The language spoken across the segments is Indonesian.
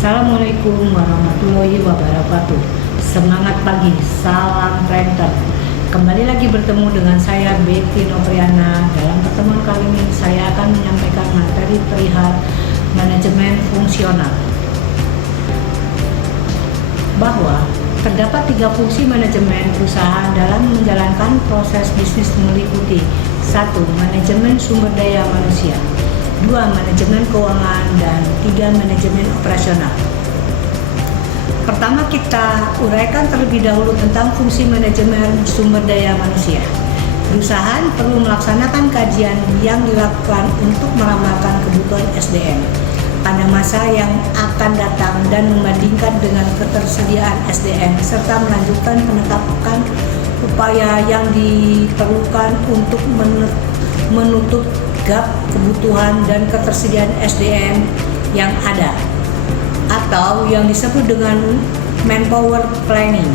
Assalamualaikum warahmatullahi wabarakatuh. Semangat pagi, salam trader. Kembali lagi bertemu dengan saya Betty Nopriana. Dalam pertemuan kali ini saya akan menyampaikan materi perihal manajemen fungsional. Bahwa terdapat 3 fungsi manajemen perusahaan dalam menjalankan proses bisnis meliputi 1. Manajemen sumber daya manusia, 2. Manajemen keuangan, dan 3. Manajemen operasional. Pertama, kita uraikan terlebih dahulu tentang fungsi manajemen sumber daya manusia. Perusahaan perlu melaksanakan kajian yang dilakukan untuk meramalkan kebutuhan SDM pada masa yang akan datang dan membandingkan dengan ketersediaan SDM serta melanjutkan penetapan upaya yang diperlukan untuk menutup gap kebutuhan dan ketersediaan SDM yang ada, atau yang disebut dengan manpower planning.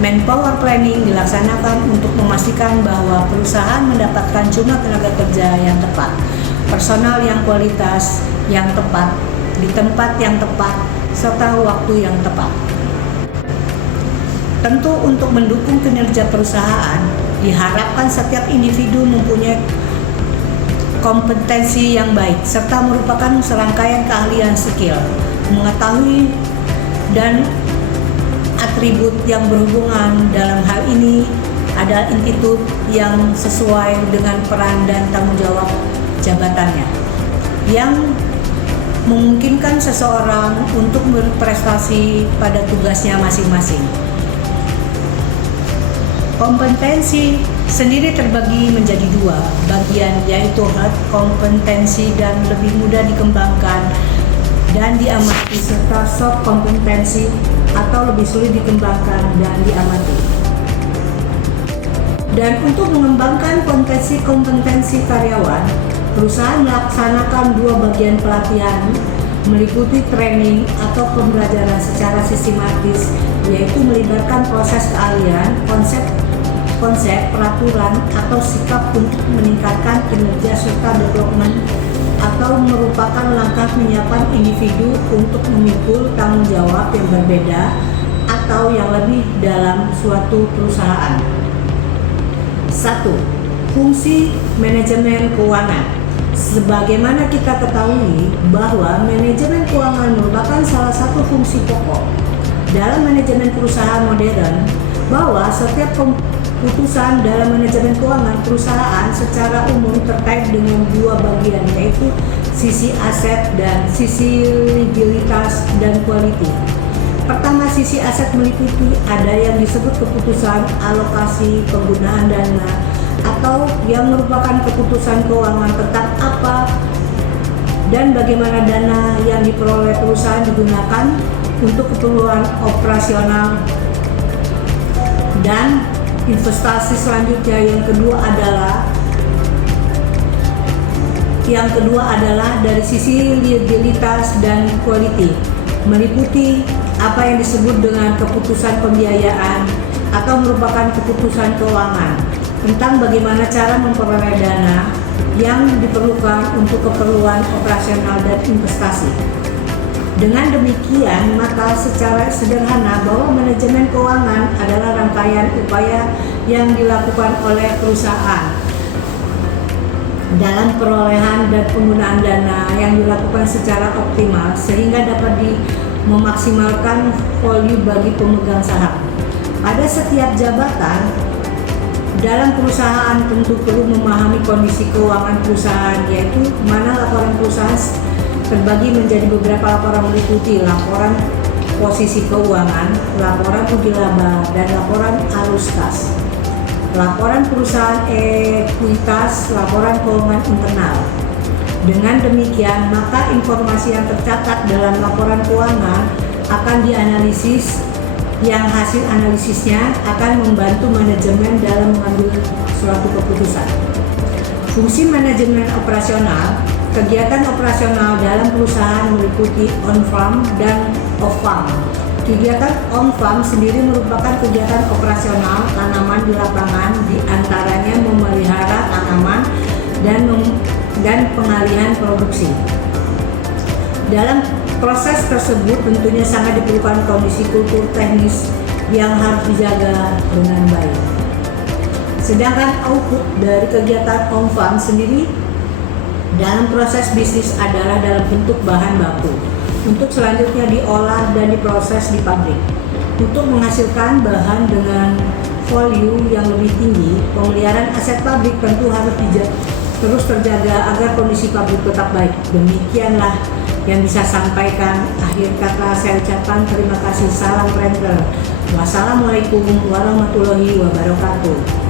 Manpower planning dilaksanakan untuk memastikan bahwa perusahaan mendapatkan jumlah tenaga kerja yang tepat, personal yang kualitas yang tepat, di tempat yang tepat, serta waktu yang tepat. Tentu untuk mendukung kinerja perusahaan, diharapkan setiap individu mempunyai kompetensi yang baik, serta merupakan serangkaian keahlian skill, mengetahui dan atribut yang berhubungan. Dalam hal ini ada institut yang sesuai dengan peran dan tanggung jawab jabatannya, yang memungkinkan seseorang untuk berprestasi pada tugasnya masing-masing. Kompetensi sendiri terbagi menjadi 2 bagian, yaitu hard kompetensi dan lebih mudah dikembangkan dan diamati, serta soft kompetensi atau lebih sulit dikembangkan dan diamati. Dan untuk mengembangkan kompetensi karyawan, perusahaan melaksanakan 2 bagian pelatihan meliputi training atau pembelajaran secara sistematis, yaitu melibatkan proses keahlian, konsep, peraturan, atau sikap untuk meningkatkan kinerja serta development, atau merupakan langkah menyiapkan individu untuk memikul tanggung jawab yang berbeda atau yang lebih dalam suatu perusahaan. 1. Fungsi manajemen keuangan. Sebagaimana kita ketahui bahwa manajemen keuangan merupakan salah satu fungsi pokok dalam manajemen perusahaan modern, bahwa setiap keputusan dalam manajemen keuangan perusahaan secara umum terkait dengan 2 bagian, yaitu sisi aset dan sisi liabilitas dan quality. Pertama, sisi aset meliputi ada yang disebut keputusan alokasi penggunaan dana, atau yang merupakan keputusan keuangan tentang apa dan bagaimana dana yang diperoleh perusahaan digunakan untuk keperluan operasional dan investasi. Selanjutnya yang kedua adalah dari sisi liabilitas dan quality, meliputi apa yang disebut dengan keputusan pembiayaan atau merupakan keputusan keuangan tentang bagaimana cara memperoleh dana yang diperlukan untuk keperluan operasional dan investasi. Dengan demikian, maka secara sederhana bahwa manajemen keuangan adalah rangkaian upaya yang dilakukan oleh perusahaan dalam perolehan dan penggunaan dana yang dilakukan secara optimal sehingga dapat memaksimalkan value bagi pemegang saham. Pada setiap jabatan dalam perusahaan tentu perlu memahami kondisi keuangan perusahaan, yaitu mana laporan perusahaan terbagi menjadi beberapa laporan meliputi laporan posisi keuangan, laporan rugi laba, dan laporan arus kas, laporan perusahaan ekuitas, laporan keuangan internal. Dengan demikian, maka informasi yang tercatat dalam laporan keuangan akan dianalisis, yang hasil analisisnya akan membantu manajemen dalam mengambil suatu keputusan. Fungsi manajemen operasional. Kegiatan operasional dalam perusahaan meliputi on-farm dan off-farm. Kegiatan on-farm sendiri merupakan kegiatan operasional tanaman di lapangan, di antaranya memelihara tanaman dan pengalihan produksi. Dalam Proses tersebut tentunya sangat diperlukan kondisi kultur teknis yang harus dijaga dengan baik. Sedangkan output dari kegiatan on farm sendiri dalam proses bisnis adalah dalam bentuk bahan baku untuk selanjutnya diolah dan diproses di pabrik. Untuk menghasilkan bahan dengan volume yang lebih tinggi, pemeliharaan aset pabrik tentu harus terus terjaga agar kondisi pabrik tetap baik. Demikianlah yang bisa sampaikan. Akhir kata saya ucapkan terima kasih. Salam Renter. Wassalamualaikum warahmatullahi wabarakatuh.